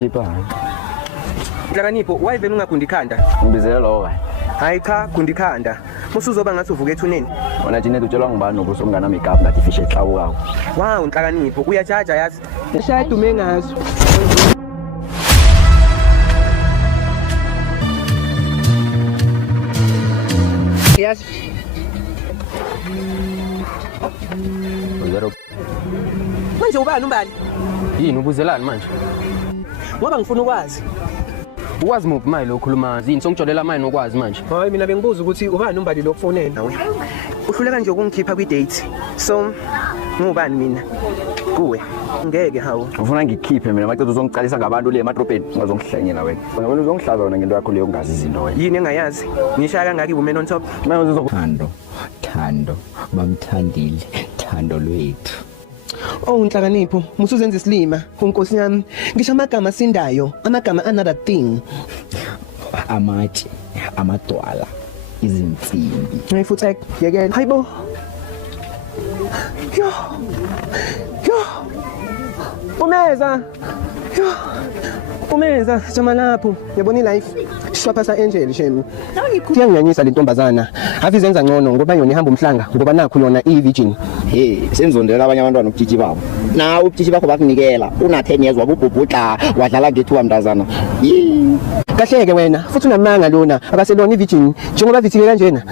Ipa. Nhlakanipho wayivela ungagundi ikhanda. Ngibizela lo kahle. Hayi cha, gundi ikhanda. Musuzoba ngathi uvuka ethuneni. Wona Janet utshelwa ngubani nokuthi ungana makeup ngathi fish ehlawukawo. Wow, Nhlakanipho uyajaja yazi. Ngishaya dume ngazo. Yazi. Uzero. Manje ubani umbali? Yini ubuzelani manje? Ngoba ngifuna ukwazi. Ukwazi muphi manje lokhuluma yini songijolela manje nokwazi manje? Hayi mina bengibuza ukuthi ubani umbali lokufonela nawe. Uhluleka nje ukungikhipha kwi-date. So ngubani mina? Kuwe. Ngeke hawo. Ufuna ngikhiphe mina macela uzongicalisa ngabantu le emadropeni ungazongihlanyela wena. Ngabona uzongihlaza wena ngento yakho leyo ungazi izinto wena. Yini engayazi? Ngishaya kangaki women on top? Manje Thando bamthandile thando lwethu. Oh Nhlakanipho, musuzenza isilima, unkosi yami. Ngisho amagama asindayo, amagama another thing. Amatshe, amadwala, izinsimbi. Hayi futhi yekela. Hayibo. Yo. Umeza. Yo. Umeza jama lapho. Yabona ilife. Shwapha sa angel shemi. Kuyanganyanyisa le ntombazana. Ave izenza ngcono ngoba yona ihamba umhlanga ngoba nakho yona i-virgin. Hey, senzondela abanye abantwana ubutshitshi babo. Na ubutshitshi bakho bakunikela. Una 10 years wabubhubhudla wadlala ngethuwa mntazana. Kahleke wena futhi unamanga lona akaselona i-virgin njengoba vithike kanjena.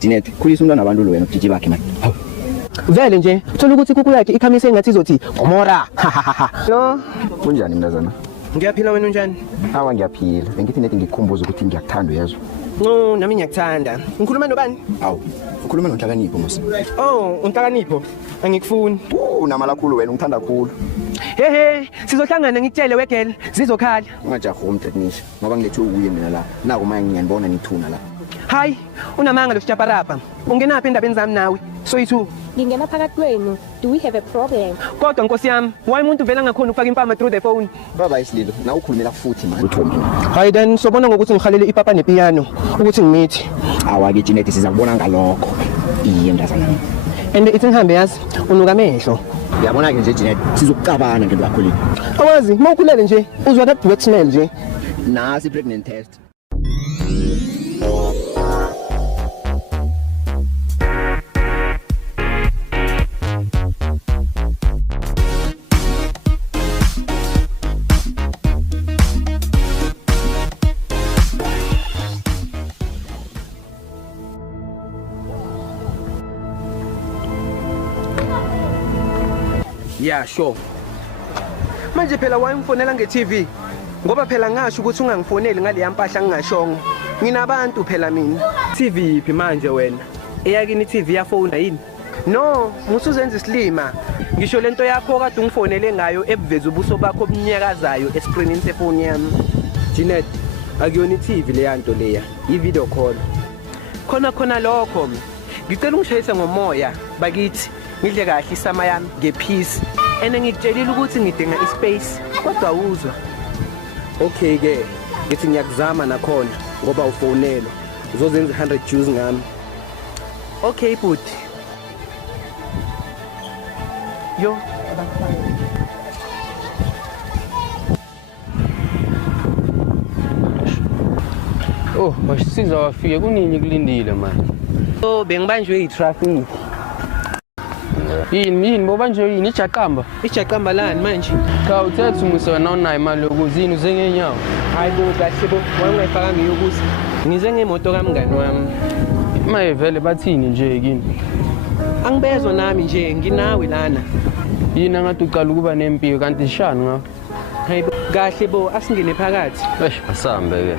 Janet, khulisa umntwana abantu lo wena ubutshitshi bakhe manje. Vele nje uthola ukuthi kuku yakhe ikhamise engathi izothi Gomora. No, kunjani mntazana? ngiyaphila wena unjani? Awa ngiyaphila. Bengithi nethi ngikukhumbuza ukuthi ngiyakuthanda yezwa. No, nami ngiyakuthanda. Ngikhuluma nobani? Awu, ukhuluma noNhlakanipho mos. Oh, uNhlakanipho. Angikufuni. Unamala kakhulu wena ungithanda kakhulu. Hehe, sizohlangana ngikutshele wegel, zizokhala. Ungajaha umtechnisha ngoba ngilethe ukuye mina la. Naku manje ngiyanibona nithuna la. Hayi, unamanga lo sijaparapa. Ungenaphi endabeni zami nawe? Soyithu. Ngingena phakathi kwenu. Do we have a problem? Kodwa Nkosi yami, why umuntu vela ngakhona ukufaka impama through the phone? Baba isililo, na ukhulumela futhi manje uthombe. Hayi then sobona ngokuthi ngikhalele ipapa nepiano ukuthi ngimithi. Awa ke Janet siza kubona ngalokho. Iye mntazana. And ithi ngihambe yazi, unuka amehlo. Uyabona ke nje Janet sizokucabana ngento yakho le. Awazi, mawukhulele nje, uzwa that wet smell nje. Nasi pregnant test. Yeah, sure. Manje phela wayemfonela nge-TV. Ngoba phela ngasho ukuthi ungangifoneli ngale yampahla ngingashongo. Nginabantu phela mina. TV iphi manje wena? Eyakini TV yafona yini? No, musuzenza isilima. Ngisho lento yakho kade ungifonele ngayo ebuveza ubuso bakho obunyakazayo escreenini sefoni yami. Janet, akuyona i-TV le yanto leya, i-video call. Khona lokho. Ngicela ungishayise ngomoya bakithi. Ngidle kahle isama yami ngepeace. Ene ngikutshelile ukuthi ngidinga ispace kodwa uzwa. Okay ke, ngithi ngiyakuzama nakhona ngoba ufonelo. Uzozenza 100 Jews ngami. Okay buti. Yo. Oh, masisiza wafike kunini kulindile manje. So bengibanjwe i-traffic. Yini bobanjwe yini ijaqamba? Ijaqamba lani manje? Cha uthethe umuse wena unayo imali yokuzini uze ngenyawo. Hayi bo kahle bo, wayengayifaka ngiyokuza. Ngize ngemoto kamngani wami. Maye vele bathini nje kini? Angibezwe nami nje nginawe lana. Yini angathi uqala ukuba nempilo kanti shani ngapha? Hayi bo kahle bo asingene phakathi. Asambe ke.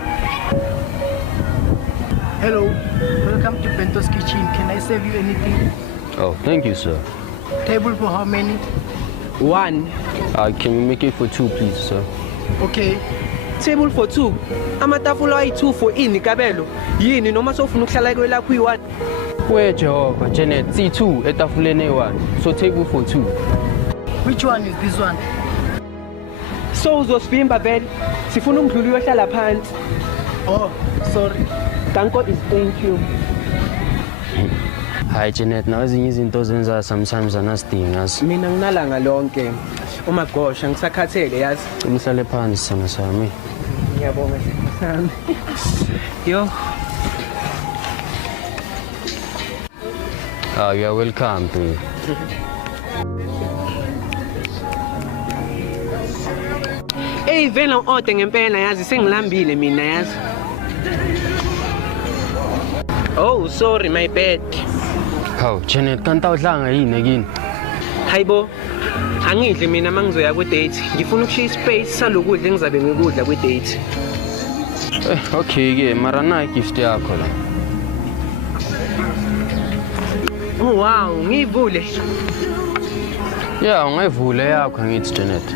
Hello, welcome to Bento's Kitchen. Can I serve you anything? Oh, thank you sir. Table for how many? One. Can you make it for 2 please sir? Okay. Table for 2. Amatafula ayi2 for ini kabelo. Yini noma sofuna ukuhlala kwelakho i1? We Jehova, Janet, C2 etafuleni e1. So table for 2. Which one is this one? So uzosivimba vele. Sifuna ungidlula uyohlala phansi. Oh, sorry. Danko is thank you. Hi Janet, nawe ezinye izinto zenza sometimes anasidinga. Mina nginalanga lonke. Oh my gosh, angisakhathele yazi. Umhlale phansi sana sami. Ngiyabonga sami. Yo. Ah, you are welcome to. Hey, vela ode ngempela yazi sengilambile mina yazi. Oh, sorry, my bad. Hawu, Janet, kanti awudlanga yini kini? Hayibo. Angidli mina mangizoya ku date. Ngifuna ukushiya ispace salokudla engizabe ngikudla ku date. Okay ke, mara na gift yakho la. Oh wow, ngivule. Yeah, ungayivule yakho ngithi Janet.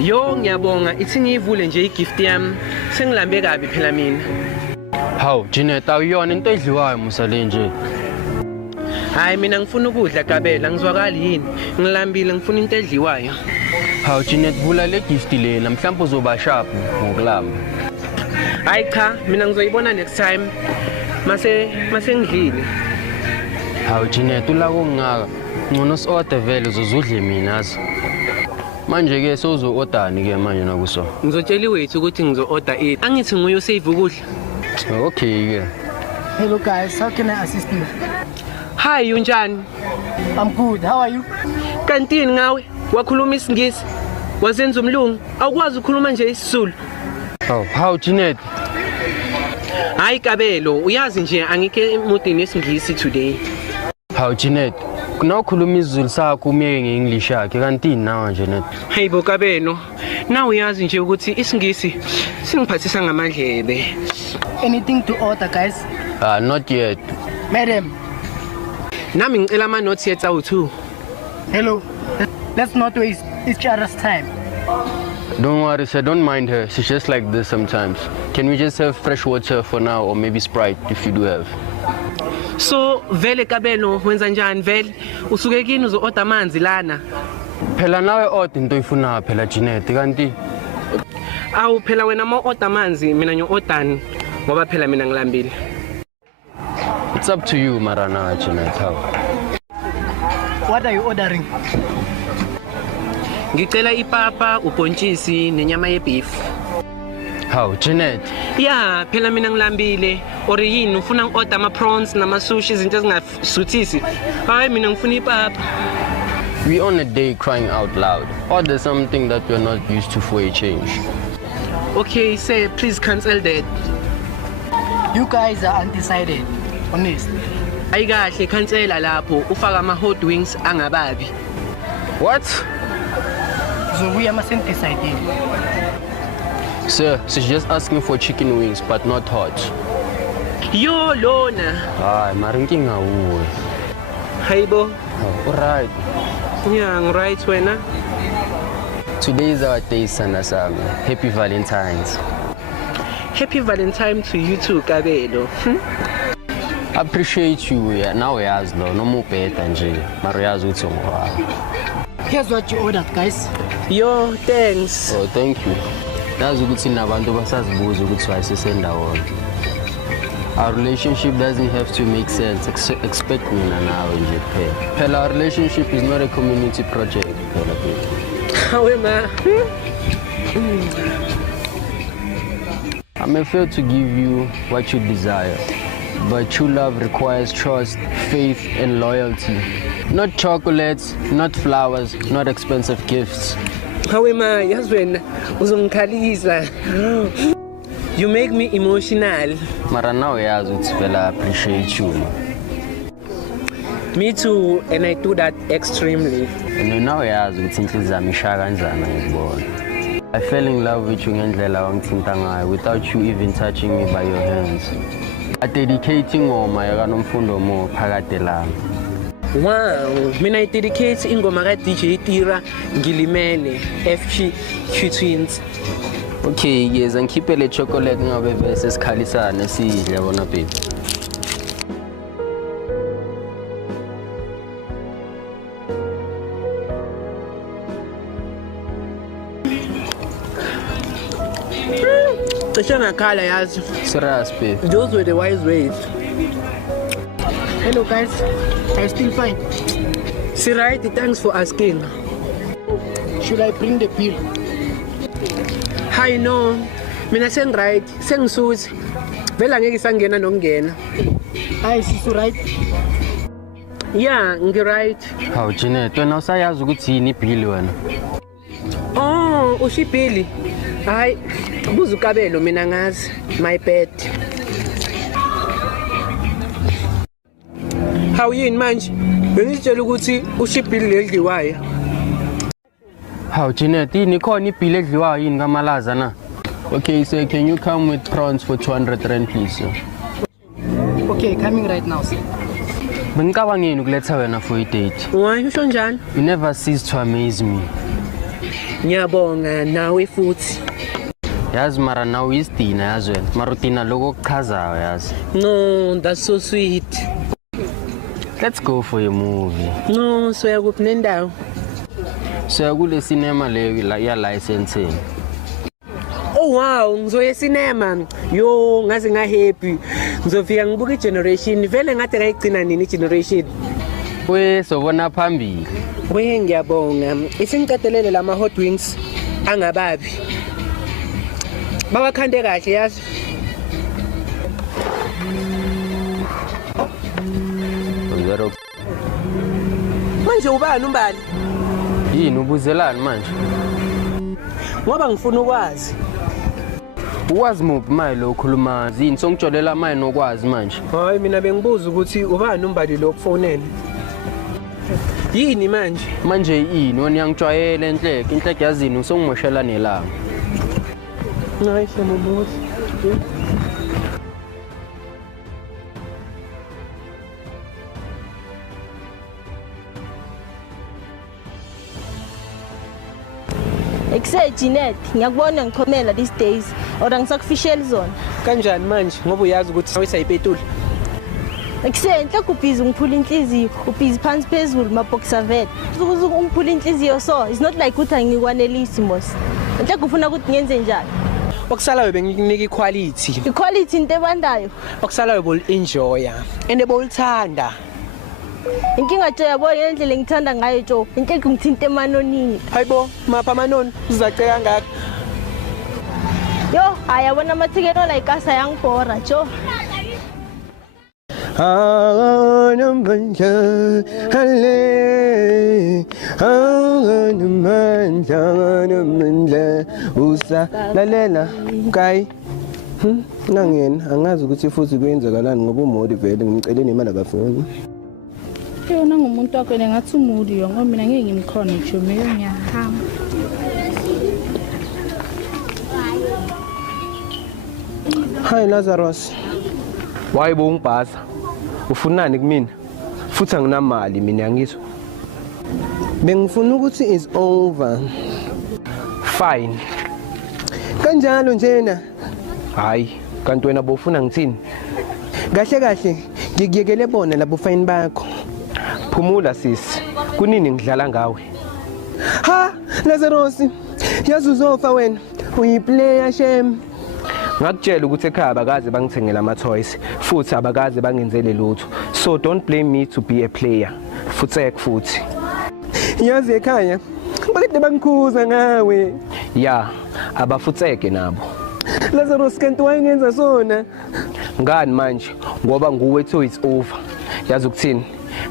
Yo, ngiyabonga. Ithi ngivule nje igift yami. Sengilambe kabi phela mina. Hawu, Janet, awuyona into edliwayo musa le nje. Hayi mina ngifuna ukudla Kabela, ngizwakali yini? Ngilambile ngifuna into edliwayo. Hawu, Janet, vula le gift lena, mhlawumbe uzoba sharp ngokulamba. Hayi cha, mina ngizoyibona next time. Mase ngidlile. Hawu, Janet, ulako ngaka. Ngono si-order vele uzozudle minazi. Manje ke sozo-ordani ke manje nakuso. Ngizotshela iwethu ukuthi ngizo-order it. Angithi nguye osave ukudla. Okay ke. Hello guys, how can I assist you? Hi, unjani? I'm good. How are you? Kantini ngawe? Wakhuluma isingisi? Wazenza umlungu? Awukwazi ukukhuluma nje isiZulu? Hawu, Janet. Hayi Kabelo, uyazi nje angike emodini yesingisi today. Hawu, Janet. Kunawukhuluma isiZulu sakho umiyeke nge-English yakhe kanti nawe Janet. Hayibo Kabelo, na uyazi nje ukuthi isingisi singiphathisa ngamadlebe. Anything to order, guys? Not yet. Madam. Nami ngicela ama notes yethu awu2. Hello. Let's not waste each other's time. Don't worry, sir. Don't mind her. She's just like this sometimes. Can we just have fresh water for now or maybe Sprite if you do have? So vele Kabelo wenza njani vele? Usuke kini uzo-order amanzi lana. Phela nawe order into oyifuna phela Janet kanti Awu phela wena ma-order amanzi mina ngiyo-ordani ngoba phela mina ngilambile. it's up to you Marana Janet. How? What are you ordering? Ngicela ipapa, ubhontshisi nenyama yebeef. How, Janet? Yeah, phela mina ngilambile. Ori yini ufuna ngi-order ama-prawns nama-sushi izinto ezingasuthisi? Hayi mina ngifuna ipapa. We on a day crying out loud. Order something that you're not used to for a change. Okay, sir, please cancel that. You guys are undecided. Honest. Ayi kahle cancela lapho ufaka ama-hot wings angababi. What? So we mustn't decide. Sir, she's just asking for chicken wings but not hot. Yo lona. Hayi, mara inkinga uwe. Hayibo. Alright. Yeah, right wena. Today is our day, Sana Sami. Happy Valentine's. Happy Valentine to you too, Kabelo. Appreciate you. Yeah. Now we ask lo no more better nje. Mara uyazi ukuthi ungwayo. Here's what you ordered, guys. Yo, thanks. Oh, thank you. Nazi ukuthi nabantu basazibuza ukuthi wayesesendawona. Our relationship doesn't have to make sense. Expect mina nawe nje phela. Phela our relationship is not a community project. Phela phela. Hawe ma. I may fail to give you what you desire, but true love requires trust, faith, and loyalty. Not chocolates, not flowers, not expensive gifts. Hawe ma, yazi wena uzongikhalisa. You make me emotional. Mara now yazi ukuthi phela appreciate you. Me too, and I do that extremely. And now yazi ukuthi inhliziyo yami ishaya kanjani ngikubona. I fell in love with you ngendlela wangithinta ngayo without you even touching me by your hands. I dedicate ingoma yakaNomfundo Mo phakade lami. Wow, mina I dedicate ingoma ka DJ Tira Ngilimele FQ Twins. Okay, yes, ngikhiphe le chocolate ngabe bese sikhalisane sidle bona baby. Ngakhala yazi. Serious babe. Those were the wise ways. Hello, guys. Are you still fine? See right, thanks for asking. Should I bring the bill? Hayi no. Mina sengiright, sengisuthi. Vela ngeke sangena nokungena. Hayi sisu right. Yeah, ngiright. Hawu Jeanette, wena usayazi ukuthi yini ibill wena? Oh, ushibhili. Hayi, buza ukabelo mina ngazi. My bad. Hawu yini manje? Bengitshela ukuthi ushibhili ledliwayo. Hawu Jeanette, yini khona ibill edliwayo yini kaMalaza na? Okay, sir, can you come with prawns for 200 rand please, sir? Okay, coming right now, sir. Bengicabangeni ukuletha wena for i-date. Why usho njani? You never cease to amaze me. Ngiyabonga nawe futhi. Yazi mara nawe isidina yazi wena. Mara udina lokho okuchazayo yazi. No, that's so sweet. Let's go for a movie. No, soya kuphi nendawo? So kule cinema leyo ya licensing. Oh wow, ngizoya cinema. Yo, ngaze ngahappy. Ngizofika ngibuka igeneration. Vele ngathi ngayigcina nini igeneration. We sobona phambili. We ngiyabonga. Isingiqedelele lama hot wings angababi. Bawakhande kahle yazi. Uzero. Manje ubani umbali? Yini ubuzelani manje? Ngoba ngifuna ukwazi. Ukwazi muphi manje lo khuluma yini songijolela manje nokwazi manje? Hayi mina bengibuza ukuthi ubani umbali lo kufonela. Yini manje? Manje yini wena uyangijwayela inhleke yazini usongimoshela nelanga. Hayi semubuza. Ekuse Jeanette, ngiyakubona ngikhomela these days. Ora ngisakufishela zona. Kanjani manje ngoba uyazi ukuthi nawe sayipetula? Ekuse inhle kubhizi ngiphula inhliziyo, ubhizi phansi phezulu maboxer vet. Ukuze ungiphula inhliziyo so, it's not like ukuthi angikwanelisi mos. Inhle kufuna ukuthi ngenze njani? Okusalayo bengikunika equality. Equality into ebandayo. Okusalayo bol enjoy ende bolithanda. Inkinga nje yabona indlela engithanda ngayo jo. Inhle ngithinte emanonini. Hayibo, mapha amanoni uzaceka ngakho. Yo, ayabona amathikeni ola ikasa yangibhora jo. Anamanja hale anamanja usa lalela kai nangena angazi ukuthi futhi kuyenzakalani ngoba umodi vele ngimcele nemali akafuni. Yona ngumuntu wakho ngathi umudi yo ngoba mina ngeke ngimkhona nje meyo ngiyahamba. Hi Lazarus. Why bo ngibhaza? Ufunani kumina? Futhi anginamali mina ngizwe. Bengifuna ukuthi is over. Fine. Kanjalo njena. Hayi, kanti wena bofuna ngithini? Kahle kahle, ngikuyekele bona labo fine bakho. Phumula sisi. Kunini ngidlala ngawe? Ha, Lazarus. Yazi uzofa wena. Uyiplayer shem. Ngakutshela ukuthi ekhaya abakaze bangithengela ama toys futhi abakaze bangenzele lutho. So don't blame me to be a player. Futhi. Yazi ekhaya bakade bangikhuza ngawe. Yeah, abafutheke nabo. Lazarus kanti wayengenza sona. Ngani manje ngoba nguwe to it's over. Yazi ukuthini?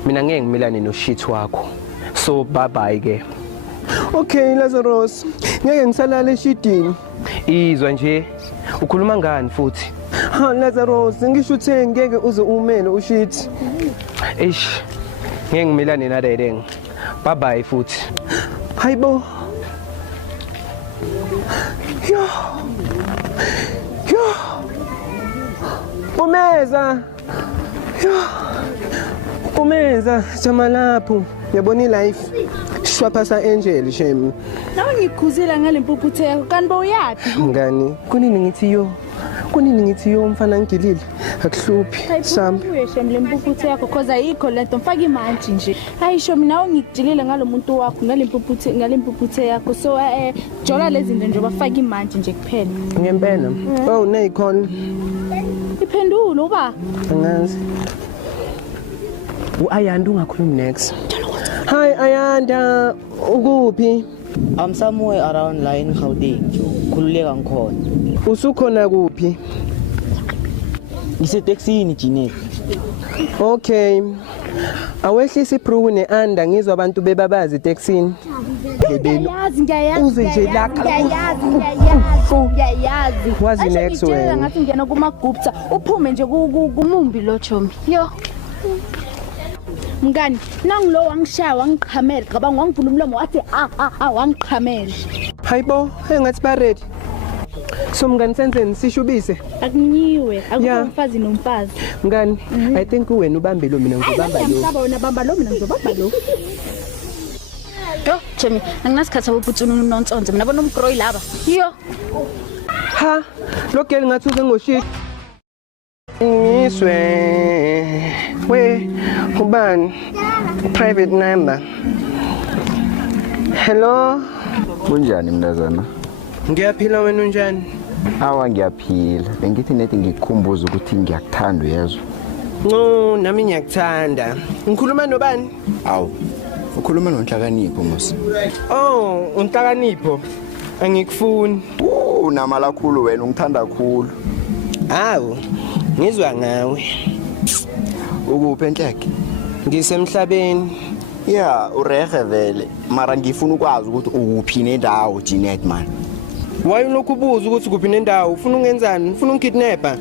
Mina ngeke ngimilane no shit wakho. So bye bye ke. Okay Lazarus, ngeke ngisalale shitini. Izwa nje. Ukhuluma ngani futhi? Ha Lazarus, ngisho uthe ngeke uze umele ushithi. Eish. Ngeke ngimilane nadeleng. Bye bye futhi. Hayibo. Yo. Umeza. Yo. Umeza jama lapho. Yabona ilife. Shwapasa angel shem. Nawe ngikhuzela ngalempuphuthe yakho kanti boyapi? Ngani? Kunini ngithi yo mfana ngidilile. Akuhluphi. Samba. Uyeshem lempuphuthe yakho cause ayikho lento mfaka imantshi nje. Hayi sho mina ngikujilile ngalomuntu wakho ngalempuphuthe yakho so jola lezi zinto nje bafaka imantshi nje kuphela. Ngempela. Oh nayikhona. Iphendulo uba. Angazi. Ayanda ungakhulumi next. Hi Ayanda, ukuphi? I'm somewhere around la in Gauteng. Khululeka ngikhona. Usukhona kuphi? Ngiseteksini Jeanette. Okay. Awehlisa ibruku neanda ngizwa abantu bebabazi eteksini. Uze nje la Ngiyayazi. Wazi next wena. Ngathi ngena kuma-gupta uphume nje kumumbi lo chomi. Yo. Mngani, nangilo wangishaya wangiqhamela, ngicabanga wangivula umlomo wathi wangiqhamela. Hayibo, engathi ba ready. So mngani senzeni sishubise? Akunyiwe, akufana nomfazi. Mngani, I think wena ubambe lo mina ngizobamba lo. Ngiyabamba wena bamba lo mina ngizobamba lo. Yo, Chemi, anginasikhatha bophutshuna unonsonze mina bona umgroyi laba. Yo. Ha, lo girl ngathi uze ngoshit. Ngiswe. We, ubani? Private number. Hello. Kunjani mntazana? Ngiyaphila wena unjani? Awa ngiyaphila. Bengithi nethi ngikukhumbuza ukuthi ngiyakuthanda uyezwa. No, nami ngiyakuthanda. Ngikhuluma nobani? Awu. Ukhuluma noNhlakanipho mos. Oh, uNhlakanipho. Angikufuni. Unamala kakhulu wena ungithanda kakhulu. Awu. Ngizwa ngawe. Ukuphi enhleke? Ngisemhlabeni. Yeah, urehe vele. Mara ngifuna ukwazi ukuthi ukuphi nendawo Jeanette man. Why ulokhu ubuza ukuthi kuphi nendawo? Ufuna ungenzani? Ufuna ungikidnapper?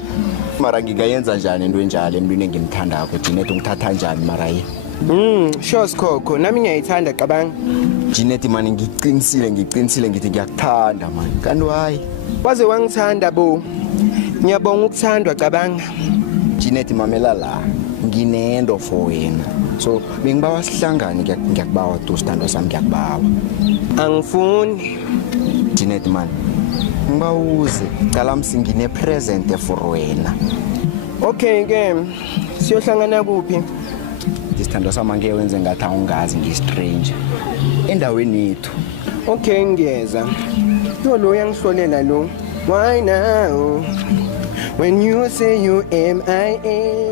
Mara ngingayenza njani into enjalo emntwini engimthandako Jeanette ungithatha njani mara ye? Sure Skoko, nami ngiyayithanda qabanga. Jeanette man ngiqinisile ngithi ngiyakuthanda man. Kanti why? Waze wangithanda bo. Ngiyabonga ukuthandwa qabanga. Jeanette mamela la. Nginendo for wena. So bengibawa sihlangane ngiyakubawa tu sithando sami ngiyakubawa. Angifuni. Jeanette man. Ngibawuze cala msingine present for wena. Okay ke. Siyohlangana kuphi? Isithando sami ngeke wenze ngathi awungazi ngistranger. Endaweni yethu. Okay ngiyeza. Lo yangihlolela lo. Why now? When you say you MIA.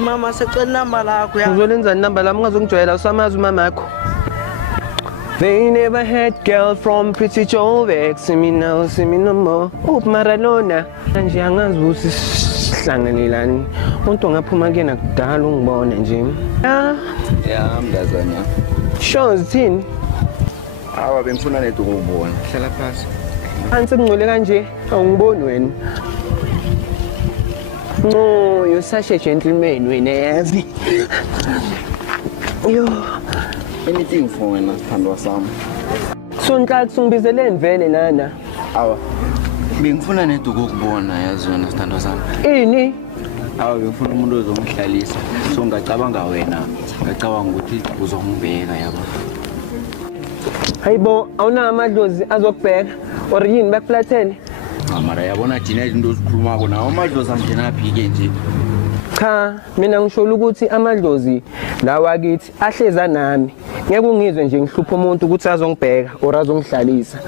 Mama secela number lakho ya. Uzolenza number lami ngazongijwayela usamazi umamakho. They never had girl from Pretty Joe see me now, see me no more. Up Maradona. Nje angazi ukuthi sihlanganelani. Umuntu ngaphuma kena kudala ungibona nje. Yeah, mntazana. Shows thini? Awa bengifuna nethu ukubona. Hlala phansi. Phansi ngicole kanje awungiboni wena. No, you're such a gentleman wena yazi. Yo. Anything for wena sithandwa sami. So nhlaki singibizele vele nana. Awa. Bengifuna nethu ukubona yazi wena sithandwa sami. Ini? Awa bengifuna umuntu ozongihlalisa. So ngicabanga wena. Ngicabanga ukuthi uzongibheka yabo. Hayibo, awuna amadlozi azokubheka or yini bakuflathele? Mara yabona Jeanette into osikhulumako nawo amadlozi angenaphi ke nje. Cha, mina ngisho ukuthi amadlozi lawa kithi ahleza nami. Ngeke ungizwe nje ngihlupha umuntu ukuthi azongibheka or azongihlalisa.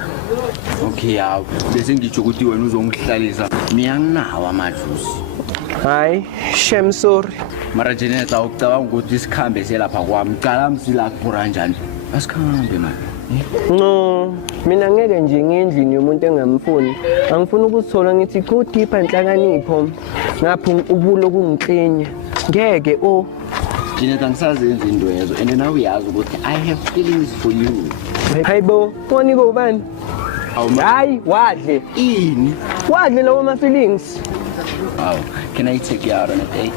Okay yawo. Bese ngitsho ukuthi wena uzongihlalisa. Mina nginawo amadlozi. Hayi, shem sorry. Mara Jeanette awucabanga ukuthi isikhambe selapha kwami. Cala msila kuphura njani? Asikhambe man. No, mina ngeke nje ngendlini yomuntu engamfuni. Angifuni ukuthola ngithi go deep Nhlakanipho. Ngapho ubulo kungiklenya. Ngeke Jeanette angisazenza into yezo and now uyazi ukuthi I have feelings for you. Hayibo, woni ubani? Hayi, wadle. Ini? Wadle lawo ma feelings. Oh, can I take you out on a date?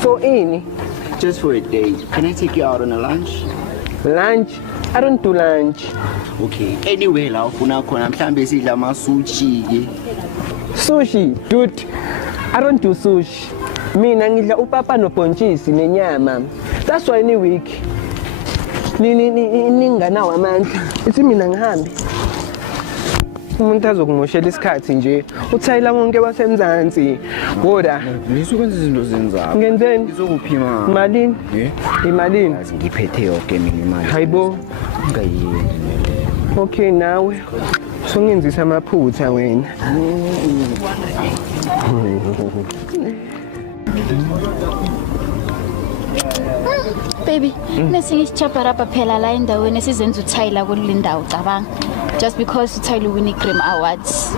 So ini? Just for a date. Can I take you out on a lunch? Lunch? I don't do lunch. Okay. Anyway, la ufuna khona mhlambe sidla ama sushi ke. Sushi, dude. I don't do sushi. Mina ngidla upapa nobhontshisi nenyama. That's why any week. Ninganawo amandla. Ithi mina ngihambe. Umuntu azokungimoshela isikhathi nje. Uthayila wonke wasemzansi. Ngoda. Ngisukwenza izinto zenzayo. Ngenzeni? Ngizokuphi ma? Malini? Imalini? Ngiphethe yonke mina imali. Hayibo. Ngayini. Okay nawe. Songenzisa amaphutha wena. Baby, nesinye isichaparapa phela la endaweni esizenza uthayila kuleli ndawo cabanga. Just because uthayila uwini Grim Awards.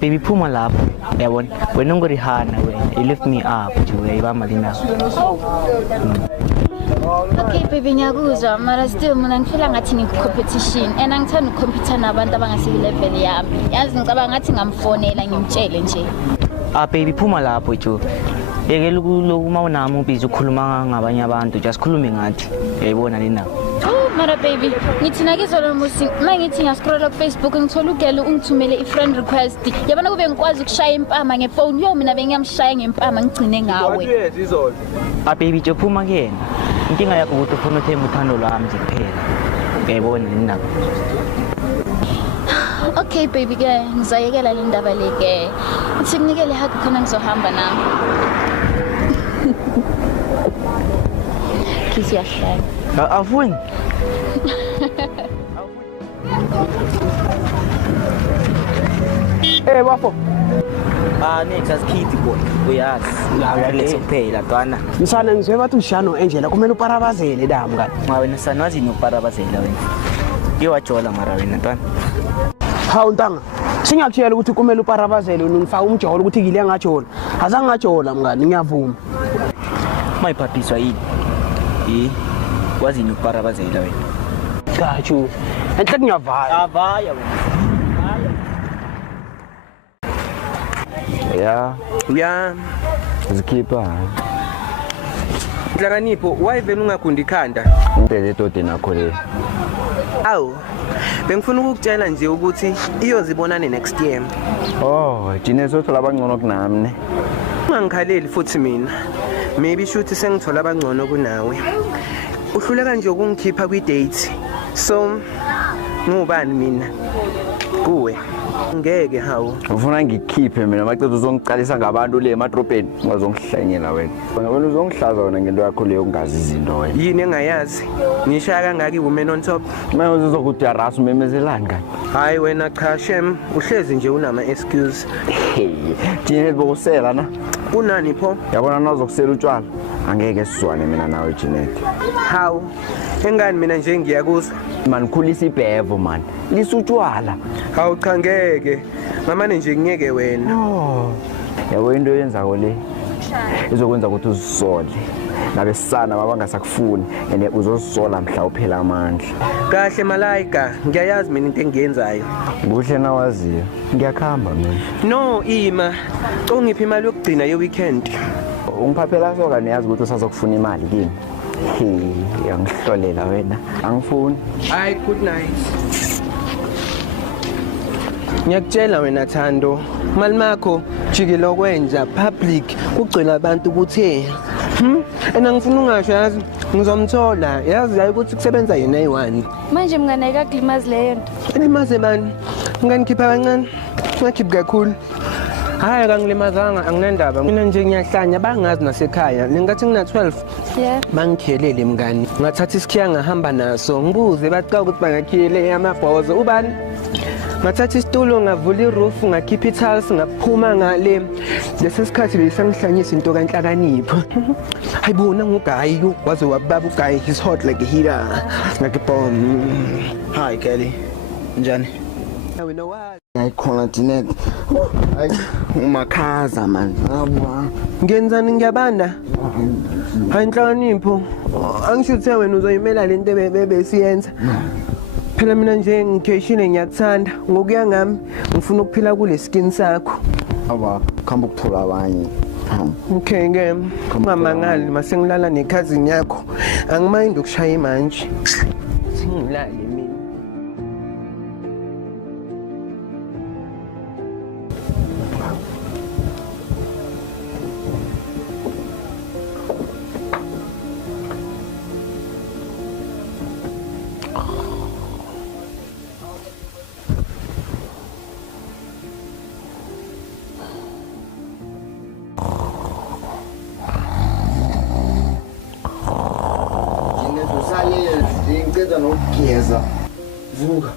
Baby phuma lapho. Yabona, wena ungorihana wena. You lift me up to uyayibamba lina. Okay baby, ngiyakuzwa mara still mina ngifela ngathi ngiku-competition and angithanda ukukompetha nabantu abangasiku-level yami. Yazi ngicabanga ngathi ngamfonela ngimtshele nje. Baby phuma lapho jo. Yekela ukuloku mawunami ubhizi ukhuluma ngabanye abantu, just khulume ngathi. Uyayibona lina. Mara baby, ngithi nakizolo musi mangithi ngascrolla ku Facebook ngithola ugele ungithumele i-friend request. Yabona kube ngikwazi ukushaya impama ngefone. Yo mina bengiyamshaya ngempama ngigcine ngawe. Wathi izolo. Baby jo phuma kuyena. Inkinga yakho ukuthi ufuna uthemba uthando lwami nje kuphela. Uyayibona lina. Okay baby ke ngizayekela le ndaba le ke. Uthi kunikele hug khona ngizohamba nami. Kiss yahlala. Afuni. Bafo. Next asikhiti boy. Uyazi. Uyalethe kuphela twana. Msana ngizwe bathi ushano Angela kumele uparabazele dami ngani. Wena sana wazi noparabazela wena. Ngiwajola mara wena twana. Hawu ntanga. Singakutshela ukuthi kumele uparabazele ungifaka umjolo ukuthi ngile ngajola. Azange ngajola mngani ngiyavuma. Mayiphathiswa yini? Wazi noparabazela wena. Gachu. Enhle ngiyavala. Avaya wena. Ya zikhipha Nhlakanipho why vele ungagundi ikhanda? impela edodeni nakho le. Awu bengifuna ukukutshela nje ukuthi iyozibonane next year. Jine sothola abangcono kunami ne. Ungangikhaleli futhi mina. Maybe shuthi sengithola abangcono kunawe. Uhluleka nje ukungikhipha kwi-date. So ngubani mina? Kuwe. Ngeke hawo. Ufuna ngikhiphe mina macebo uzongicalisa ngabantu le emadropeni ungazongihlanyela wena. Wena uzongihlaza wena ngento yakho leyo ungazi izinto wena. Yini engayazi? Ngishaya kangaki women on top? Manje uzokuthi arasu memezelani kanti? Hayi wena cha shem, uhlezi nje unama excuse. Jine bokusela na. Unani pho? Yabona nazokusela utshwala. Angeke sizwane mina nawe Jeanette. Hawu. Engani mina nje ngiyakuzwa. Man khulisa ibhevo man. Lisutshwala. Hawu cha ngeke. Ngamane nje ngeke wena. Yabo into yenza le. Izokwenza ukuthi uzisole. Nabesana babangasakufuni ene uzozisola mhla uphela amandla. Kahle Malaika, ngiyayazi mina into engiyenzayo. Kuhle nawaziyo. Ngiyakhamba mina. No ima. Ungiphi imali yokugcina ye weekend? Ungiphaphela soka niyazi ukuthi usazokufuna imali kimi. Yangihlolela wena. Angifuni. Hayi good night. Ngiyakutshela wena Thando, mali makho jikelo kwenza public kugcina abantu ukuthi ena ngifuna ungasho yazi ngizomthola yazi hayi ukuthi kusebenza yena eyi1. Manje mnganayika kulimazi leyo nto. Limaze bani? Nganikhipha kancane. Ngakhipha kakhulu. Hayi kangilimazanga anginendaba. Mina nje ngiyahlanya bangazi nasekhaya. Ningathi ngina 12. Yeah. Bangikhelele mngani. Ngathatha isikhiya ngahamba naso. Ngibuze baqa ukuthi bangakhiyele amabhozo. Ubani? Ngathatha isitulo ngavula iroof ngakhipha itiles ngaphuma ngale. Lesi sikhathi besangihlanyisa into kaNhlakanipho. Hayibona nguGayi waze wababa uGayi he's hot like a heater. Ngakibom. Hi Kelly. Njani? Wena wazi. Ayikhona Jeanette. Hayi umakhaza man. Aba. Ngenzani ngiyabanda? Hayi Nhlakanipho. Angisho ukuthi wena uzoyimela lento besiyenza. Phela mina nje ngikeshile ngiyakuthanda ngokuya ngami ngifuna ukuphila kule skin sakho. Aba khamba ukuthola abanye. Okay ke ungamangali mase ngilala nekhazini yakho. Angimayindi ukushaya manje. Singilale mina. Ngicela nokugeza. Vuka.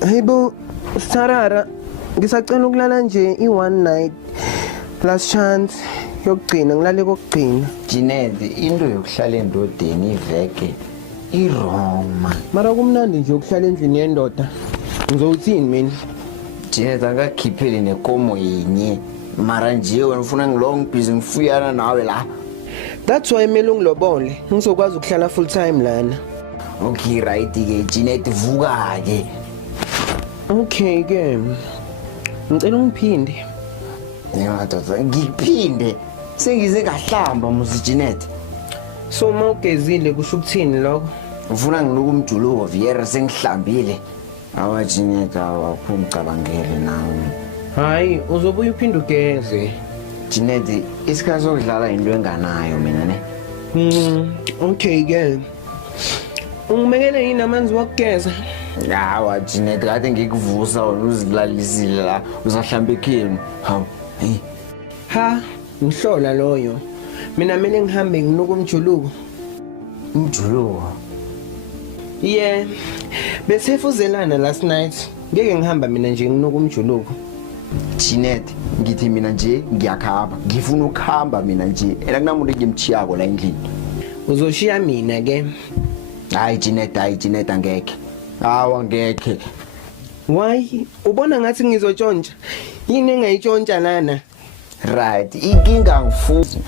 Hayibo Sarara ngisacela ukulala nje i1 night. Last chance. yokugcina ngilale kokugcina. Jeanette, into yokuhlala endodeni iveke i-wrong man. Mara kumnandi nje ukuhlala endlini yendoda. Ngizowuthini mina? Jeanette, angakhipheli nekomo yinye mara nje wena ufuna ngilong busy ngifuyana nawe la. That's why kumele ungilobole ngizokwazi ukuhlala full time lana. Okay right ke Jeanette, vuka ke. Okay ke. Ngicela ungiphinde. Ngiyadoda ngiphinde sengize ngahlamba musi Jeanette. So mawugezile kusho ukuthini lokho? Ufuna ngiluka umjuluko Viera sengihlambile. Awa Jeanette awuphumcabangele nawe. Hayi uzobuya uphinde ugeze. Jeanette, isikhathi sokudlala into enganayo mina ne. Okay ke. Ungimekele yini amanzi wokugeza? Hawa Jeanette, kade ngikuvusa wena uzilalisile la uzahlamba ekhini. Hawu. Hey. Ha, ngihlola loyo. Mina mele ngihambe nginuka umjuluko. Umjuluko. Yeah. Bese fuzelana last night. Ngeke ngihamba mina nje nginuka umjuluko. Jeanette, ngithi mina nje ngiyakhamba. Ngifuna ukuhamba mina nje. Ela kunamuntu ngimchiyako la endlini. Uzoshiya mina ke. Hayi Jeanette angeke. Hawa ngeke. Why? Ubona ngathi ngizotshontsha. Yini engayitshontsha lana? Right, inkinga ngifuthi.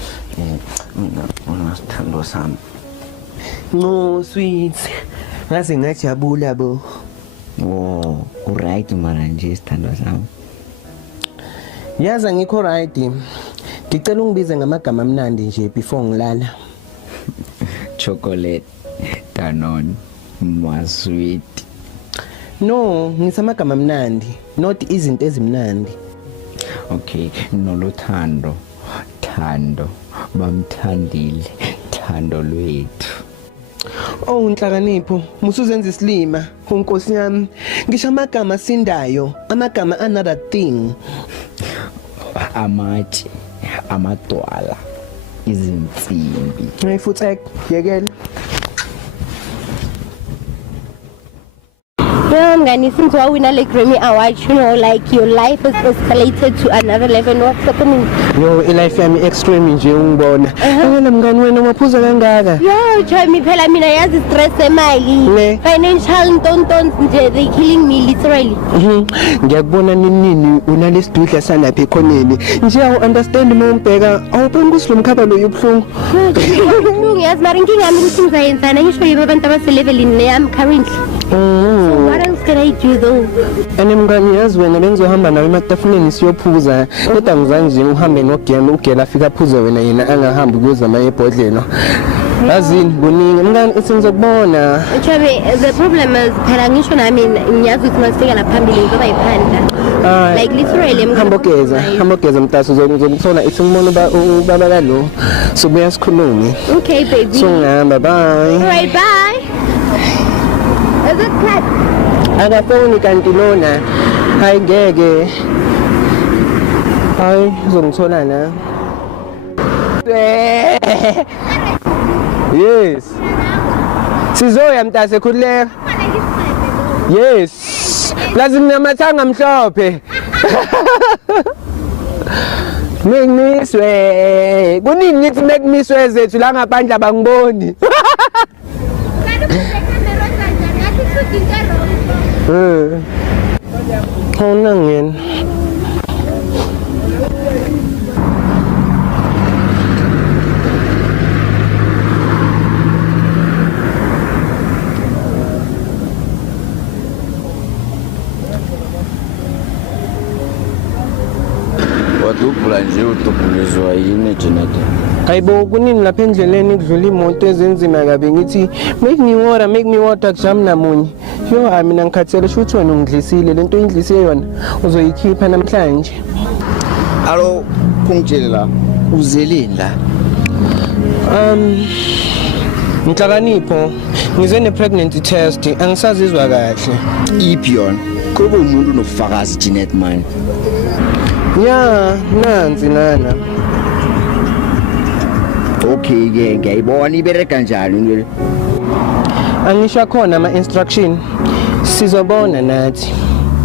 Mina sithando sami. No sweet. Ngase ngajabula bo. Oh, right mara nje sithando sami. Yaza ngikho right. Ngicela ungibize ngamagama amnandi nje before ngilala. Chocolate, Danone, sweet. No, ngisamagama amnandi, not izinto ezimnandi. Okay, nolothando, Thando, bamthandile, Thando lwethu. Oh Nhlakanipho, musuzenza isilima, unkosi yami. Ngisho amagama sindayo, amagama another thing. Amatshe, amadwala, izinsimbi. Ngifuthe yekela. Yeah, Mngani, since you win a Grammy Award, you know, like your life has escalated to another level. What's happening? Yo, life yami extreme nje ungibona. Wena mngani wena maphuza kangaka. Yo, try me phela mina yazi stress emali. Financial ntontons nje, they killing me literally. Ngiyakubona nini unalesidudla salapha ekhoneni. Nje awu understand mombheka awuboni ukuthi lo mkhaba lo yobhlungu. Kulungu yazi mara inkinga yami ukuthi ngizayenzana ngisho yibo abantu abaselevelini neyami currently. So what else can I do though? Mngani yazi wena bengizohamba nawe ematafuleni siyophuza. Kodwa ngizange nje uhambe nogema ugela afika aphuze wena yena angahambi kuza ama ebhodlela. Yazini kuningi mngani esengizokubona. Chabe the problem is phela ngisho nami ngiyazi ukuthi masifika la phambili ngizoba yiphanda. Like literally hambogeza mtaso uzokuthola ithi ngibona ubaba lo sobuya sikhulume. Okay baby. So ngihamba bye. Alright bye. Is it cut? Akafoni kanti lona. Hayi ngeke. Hayi uzongithola na. Yes. Sizoya mntase khuleka. Yes. Plaza nginamathanga amhlophe. Mengmiswe. Kunini nithi mengmiswe zethu la ngaphandle abangiboni. Khona ngene. Wadubula nje udubulizwa yini Jeanette? Hayibo kunini lapha endleleni kudlula imoto ezenzima kabe ngithi make me water kujam namunye. Yo mina ngikhathele shuthi wena ungidlisile lento indlise yona uzoyikhipha namhlanje. Alo kungitshela la uzeleni la. Nhlakanipho ngize ne pregnancy test angisazizwa kahle. Iphi yona? Kube umuntu unofakazi Jeanette man. Ya nanzi nana. Okay ke ngiyayibona ibereka kanjani ngeke. Angisho khona ama instruction. Sizobona nathi.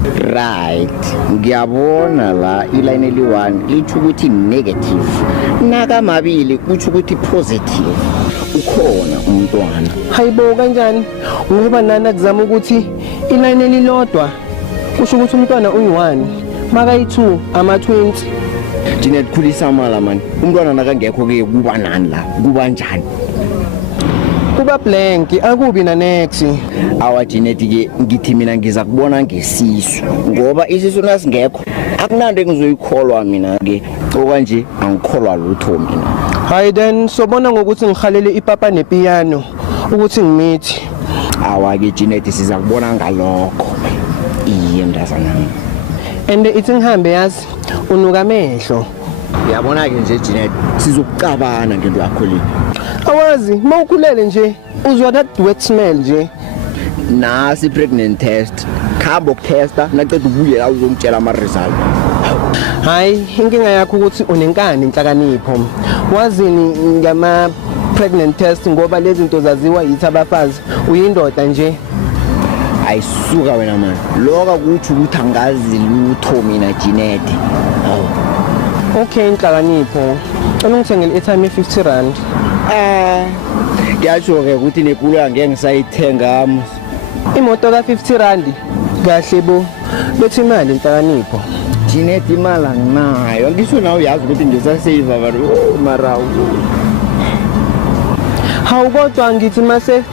Right, ngiyabona la iline eli-1 lithi ukuthi negative, nakamabili kuthi ukuthi positive. Ukhona umntwana. Hayibo kanjani? Ngoba nana kuzama ukuthi iline elilodwa kusho ukuthi umntwana uyi1, maka yi2 ama-20. Jeanette khulisa mala man. Umntwana nakangekho ke kuba nani la? Kuba njani? Kuba blank, akubi na next. Awa Jeanette ke ngithi mina ngiza kubona ngesisu ngoba isisu nasingekho akunande ngizoyikholwa mina ke. Okanje angikholwa lutho mina. Hayi then sobona ngokuthi ngihalele ipapa nepiano ukuthi ngimithi. Awa ke Jeanette siza kubona ngalokho. Iye mntazana. And ithi ngihambe yazi unuka amehlo. Uyabona ke nje Jeanette sizokucabana ngento yakho le. Awazi mawukhulele nje uzwa that wet smell nje. Nasi pregnant test. Khamba ukutesta naqeda ubuye la uzongitshela ama result. Hayi inkinga yakho ukuthi unenkani inhlakanipho. Wazini ngama pregnant test ngoba lezi zinto zaziwa yithi abafazi uyindoda nje. Ayisuka wena man. Lokho kuthi ukuthi angazi lutho mina Jeanette. Okay inhlakanipho. Ngithengele airtime ye50 rand. Ngiyasho ke ukuthi nekulu angeke ngisayithenga imoto ka50 rand. Kahle bo. Bethi imali inhlakanipho. Jeanette imali anginayo. Ngisho nawe uyazi ukuthi ngisasave abantu mara. Hawu kodwa ngithi mase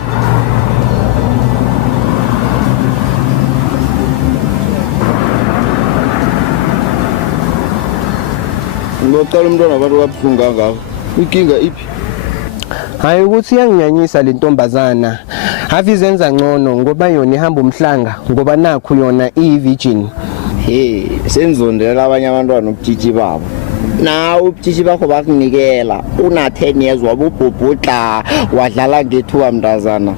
ngocela umntwana abantu wabhlunga ngakho. Inkinga iphi? Hayi ukuthi iyanginyanyisa le ntombazana. Have izenza ngcono ngoba yona ihamba umhlanga ngoba nakho yona ivirgin. Hey, senzondela abanye abantwana ubutshitshi babo. Na ubutshitshi bakho bakunikela. Una 10 years wabubhubhudla wadlala ngethuba mntazana.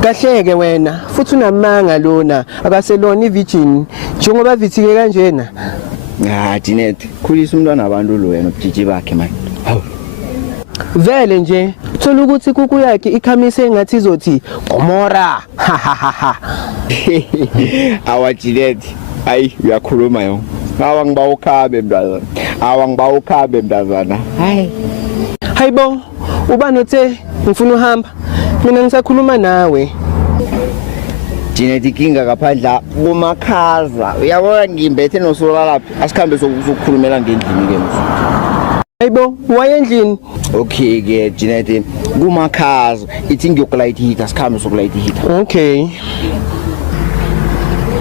Kahleke wena futhi unamanga lona akaselona ivirgin njengoba vithike kanjena. Jeanette, khulisa umntwana abantu lo wena ubutshitshi bakhe man. Hawu. Vele nje thola ukuthi kuku yakhe ikhamise engathi izothi Gomora. Awa Jeanette, ayi uyakhuluma yo. Awa ngiba ukhabe mntazana. Awa ngiba ukhabe mntazana. Hayibo, ubani uthe ngifuna uhamba? Mina ngisakhuluma nawe. Jeanette ikinga kaphandla kumakhaza. Uyabona ngimbethe nosola lapha. Asikhambe sokukhulumela ngendlini ke mfo. Hayibo, wayendlini. Okay ke Jeanette kumakhaza. Ithi ngiyokulayithi heat asikhambe sokulayitha heat. Okay.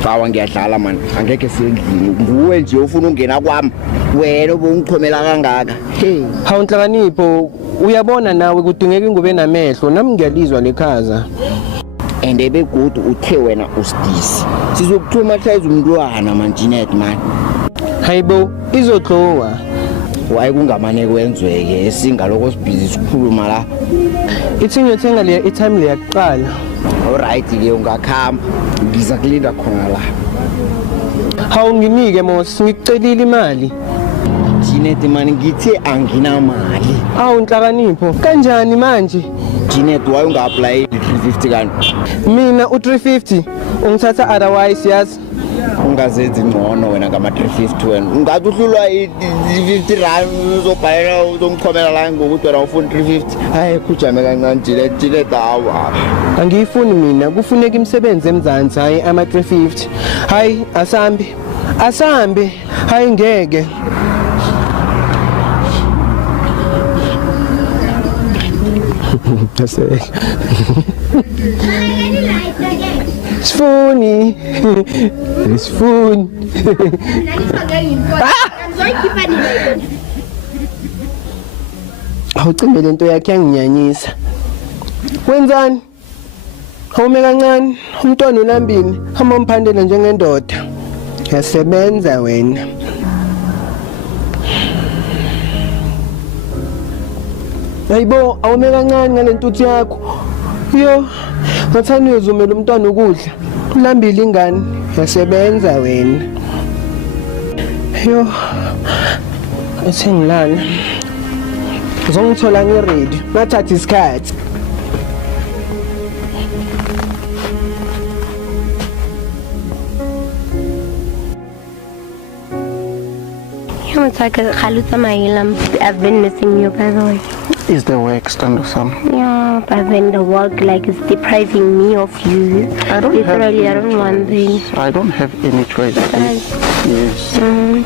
Bawa ngiyadlala man. Angeke sendlini. Nguwe nje ufuna ungena kwami. Wena obungichomela kangaka. Hey. Hawu Nhlakanipho, uyabona nawe kudingeka ingube namehlo. Nami ngiyalizwa lekhaza. Ende begodu uthe wena usidisi. Sizokuthuma hlayiza umntwana man Jeanette man. Hayibo, izotlowa. Waye kungamane kwenzweke esingaloko sibhizi sikhuluma la. Ithi ngiyothenga le airtime le yakuqala. Alright ke ungakhamba. Ngiza kulinda khona la. Hawu nginike mos ngikucelile imali. Jeanette man ngithe anginamali. Awu Nhlakanipho, kanjani manje? Jeanette waye unga-apply 350 kanti. Mina u350 ungithatha otherwise yazi. Ungazenzi ngcono wena ngama350 wena. Ungathi uhlulwa i50 rand uzobhalela uzongichomela la ngokuthi wena ufuna 350. Hayi kujame kancane Jeanette awa. Angiyifuni mina, kufuneka imisebenzi emzansi hayi ama350. Hayi asambe. Asambe. Hayi ngeke. That's Sifuni. Sifuni. Awucime lento yakhe yanginyanyisa. Wenzani? Hawume kancane, umntwana ulambini, hamba umphandela njengendoda. Yasebenza wena. Hayibo, awume kancane ngalentuthu yakho. Yo, ngathani uyozumela umntwana ukudla. Ulambile ingane, yasebenza wena. Yo. Esengilala. Uzongithola ngeready. Nathatha isikhathi. I've been missing you, by the way. Is the work stand or something? Yeah, but then the work like is depriving me of you. I don't Literally, have I don't want this. I don't have any choice. Yes.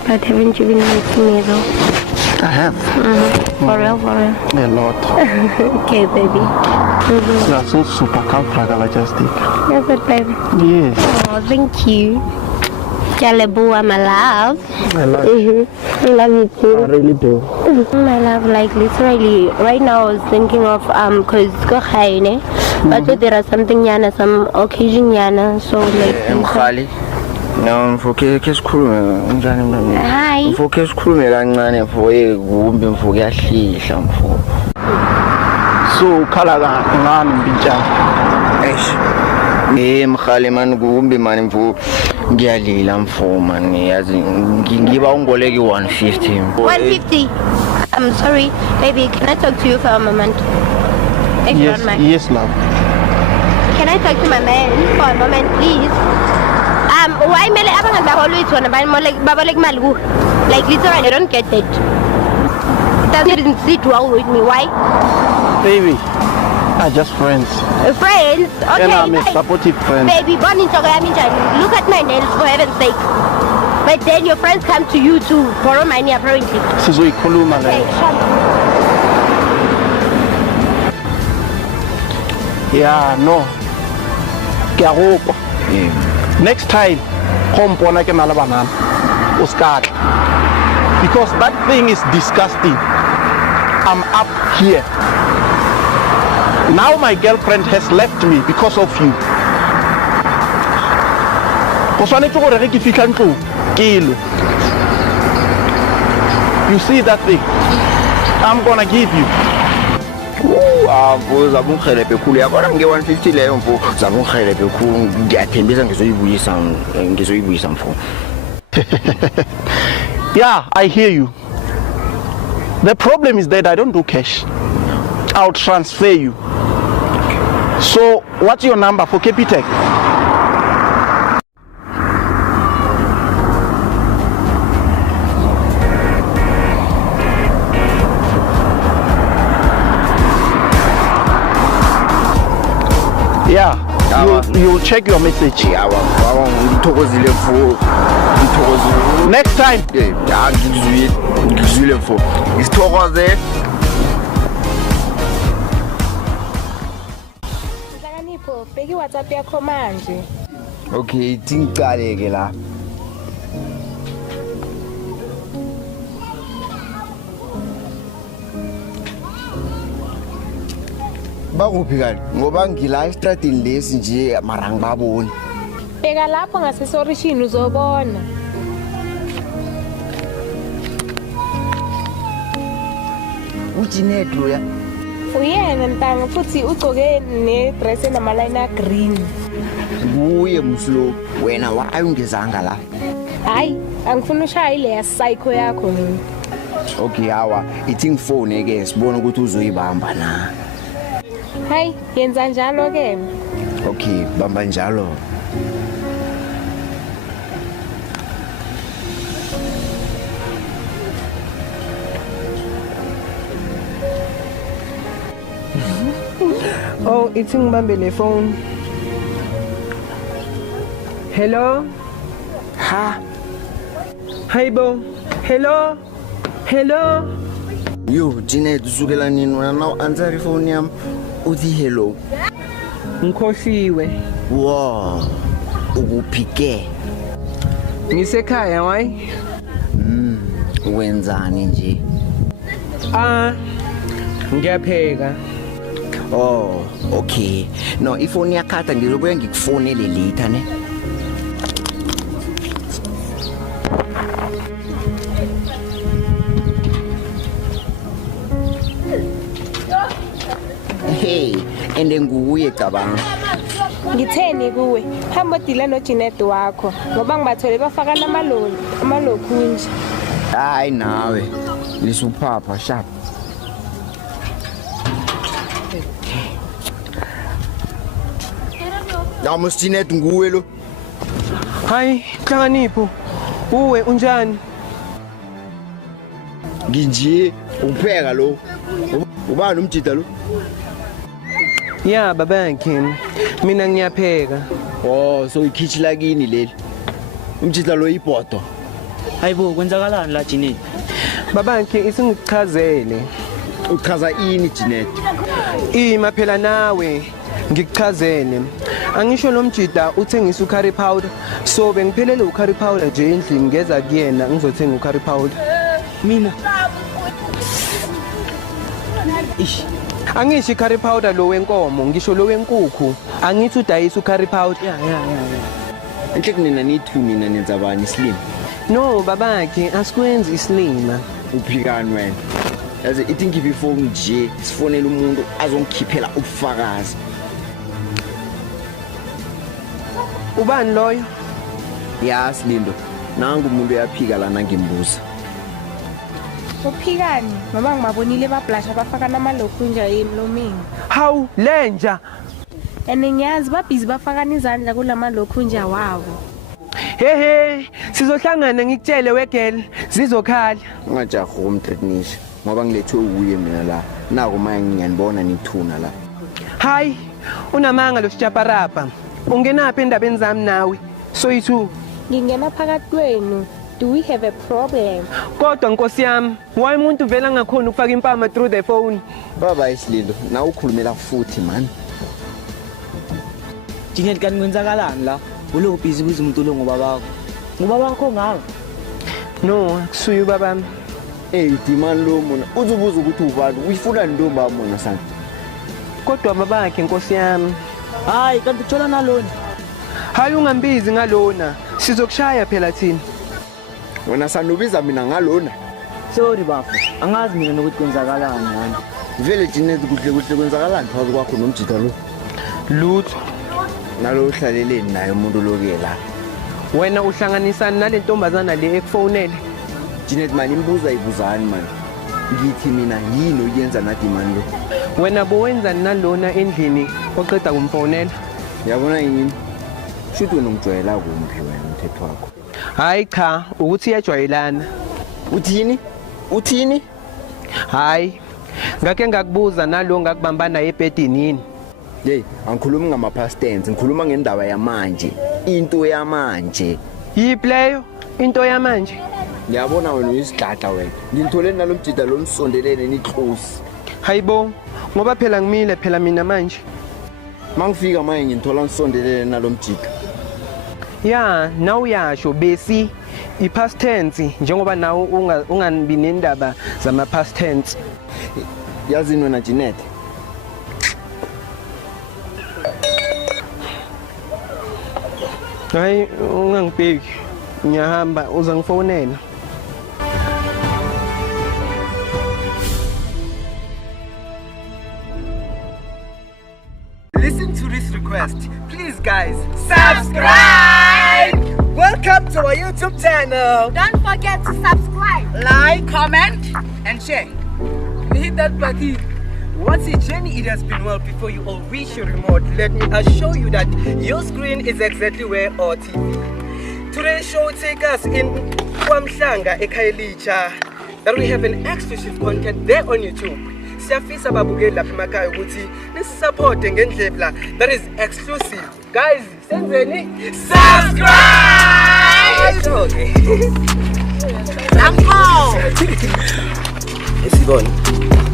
But haven't you been missing me though? I have. For real, for real. A lot. Okay, baby. You are so super calfragalistic. Yes, but baby. Yes. Oh, thank you. Jalebua, my love. I love I love you too. I really do. My love, like literally, right now I was thinking of cause go high, but there are something yana, some occasion yana, so like. Mkhali. No, mfoke ke sikhulume unjani mntana? Hi. Mfoke sikhulume kancane mfoke kumbe mfoke yahlihla mfo. So khala ngani mbinjana? Eish. Mkhali man kumbe man mfo ngiyalila mfo man yazi ngiba ungoleki 150. 150. I'm sorry, baby. Can I talk to you for a moment? If you don't mind. Yes, love. Can I talk to my man for a moment, please? Why mele abangan ba always wanna buy more like babalik malgu? Like literally, I don't get it. It doesn't sit well with me. Why? Baby, are just friends. Friends? Okay. And I'm a supportive friend. Baby, look at my nails for heaven's sake. But then your friends come to you to borrow money apparently. Sizoyikhuluma Okay, le. shut up. Yeah, no. Kiyakupha. Next time, kompona ke nala banana. Uskatla. Because that thing is disgusting. I'm up here. Now my girlfriend has left me because of you. Go tshwanetse gore ge ke fihla ntlong ke lo. You see that thing? I'm gonna give you. Mfo zabunghelebhe khulu yabona nge 150 leyo mfo zabunghelebhe khulu ngiyathembisa ngizoyibuyisa mfo. Yeah, I hear you. The problem is that I don't do cash. I'll transfer you. So, what's your number for Capitec? Yeah, you'll check your message. Ngithokozile mfo. Next time. Yeah, ngizwile mfo. Isithokoze. Hlakanipho, bheki WhatsApp yakho manje. Okay, tingicale ke la. Bakuphi kanti ngoba ngila estradini lesi nje mara ngibaboni. Bheka lapho ngasesorishini uzobona. Ujinet loya. Uyena ntanga futhi ugcoke ne-dress enamaline green. Kuye mslo wena waye ungezanga la. Hayi, angifuna ushaya ile ya psycho yakho mina. Okay, hawa ithi ngifone ke sibone ukuthi uzoyibamba na. Hayi, yenza njalo ke. Okay, bamba njalo. Oh, ithi ngibambe le phone. Hello? Ha. Hayibo. Hello? Hello? Yo, Jinet usukela nini wena now answer phone yami uthi hello. Ngikhohliwe. Wow. Ukuphike. Ngisekhaya why? Wenzani nje? Ngiyapheka. Oh, okay. No, ifoni yakhatha ngizobuya ngikufonele later ne. Hey, ende nguye cabanga. Ngitheni kuwe? Hamba dila no Jinet wakho ngoba ngibathole bafaka amaloku nje. Hayi nawe. Lisuphapha sharp. Namo Jinet nguwe lo. Hayi, Hlakanipho. Uwe unjani? nginje upheka lo ubani umjida lo Ya babanki mina ngiyapheka. Oh so ikhichi lakini leli umjida lo ibhodo hayibo kwenzakalani la Jeanette Babanki isingichazele. Uchaza ini Jeanette Ima phela nawe ngikuchazele. Angisho lo mjida uthengisa ucurry powder so bengiphelele ucurry powder nje endlini ngeza kuyena ngizothenga ucurry powder. mina Angisho curry powder lo wenkomo ngisho lo wenkukhu angithi udayisa ucurry powder. ya enhle kunina nithu nina nenza bani slim No babakhe asikwenzi islima. uphikani wena yazi ithi ngiphi ifoni nje sifonela umuntu azongikhiphela ubufakazi Ubani loyo? yas lindo nangu umuntu uyaphika lana ngimbuza uphikani ngoba ngibabonile bablasha bafaka namalokhunja emlomeni Hawu lenja. ene ngiyazi babhizi bafakana izandla kulamalokhunja wabo Hehe sizohlangana ngikutshele wegel zizokhala. ungajaha umtreatnisha ngoba ngilethwe uye mina la nako manje ngiyanibona nithuna la Hayi unamanga lo sijaparapa. Ungenaphi endabeni zami nawe? Soyithu ngingena phakathi kwenu do we have a problem kodwa nkosi yami why umuntu vela ngakhona ukufaka impama through the phone. baba isilindo na ukhulumela futhi man Jeanette kanti kwenzakalani la ulo busy kuze umuntu lo ngoba bakho ngawo No akusuye babami. demand lo mona uzubuza ukuthi ubani uyifuna ntomba mona sana Kodwa babakhe nkosi yami. hayi kanti uthola nalona Hayi ungambizi ngalona sizokushaya phela thina. wena sanubiza mina ngalona sorry bafo angazi mina nokuthi kwenzakalani yani vele Jeanette kuhle kuhle kwenzakalani phakathi kwakho nomjida lo Lutho nalo uhlaleleni naye umuntu lokela wena uhlanganisana nale ntombazana le ekufonele. Jeanette mani imbuza ibuzani man ngithi mina yini oyenza na demand lo Wena bowenza nalona endlini oqeda kumfonela. yabona yini shothi wena ungijwayela kumpi wena umthetho wakho Hayi cha ukuthi iyajwayelana. uthini Hayi ngake ngakubuza nalo ngakubambana ebhedini yini. hey angikhulumi ngama past tense ngikhuluma ngendaba yamanje into yamanje Yiplayo into yamanje. ngiyabona wena uyisidlahla wena ngithole nalo mjida lo nisondelene niklosi Hayibo ngoba phela ngimile phela mina manje. mangifika manje ngithola nisondelene nalo mjida Ya now yasho besi i-past tense njengoba nawo unganibi nendaba zama past tense. yazini wena Jeanette Hayi ungangibheki ngiyahamba uza ngifonela. Listen to this request. Please guys, subscribe! Welcome to our YouTube channel. Don't forget to subscribe. Like, comment, and share. Hit that button. Once a journey, it has been well before you all reach your remote. Let me assure you that your screen is exactly where our TV. Today's show takes us in Kwamhlanga, Ekhayelitsha. That we have an exclusive content there on YouTube. Siyafisa babukeli lapha emakhaya ukuthi nisupporte ngendlela that is exclusive. Guys, senzeni subscribe. Okay. Let's go.